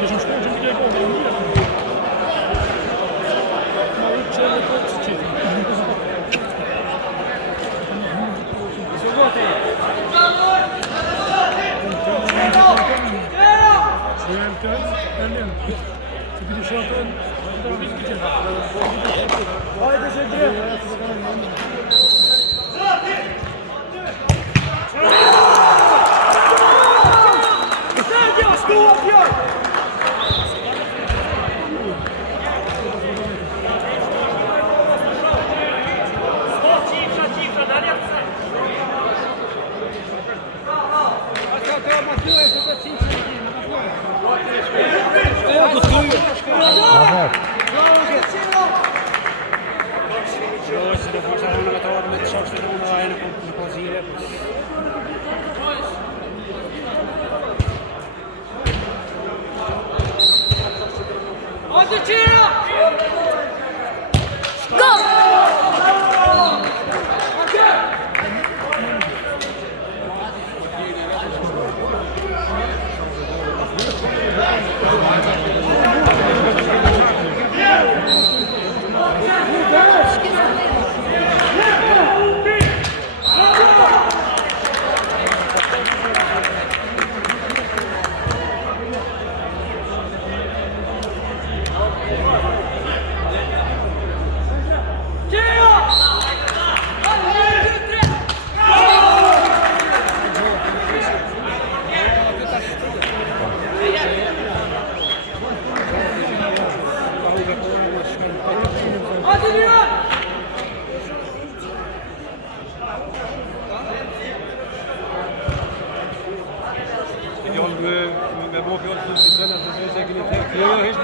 Zwierząt szkoły, że nie było. Mały czele to ci. We było 5 trener, że jest jak nie tak. Ja już na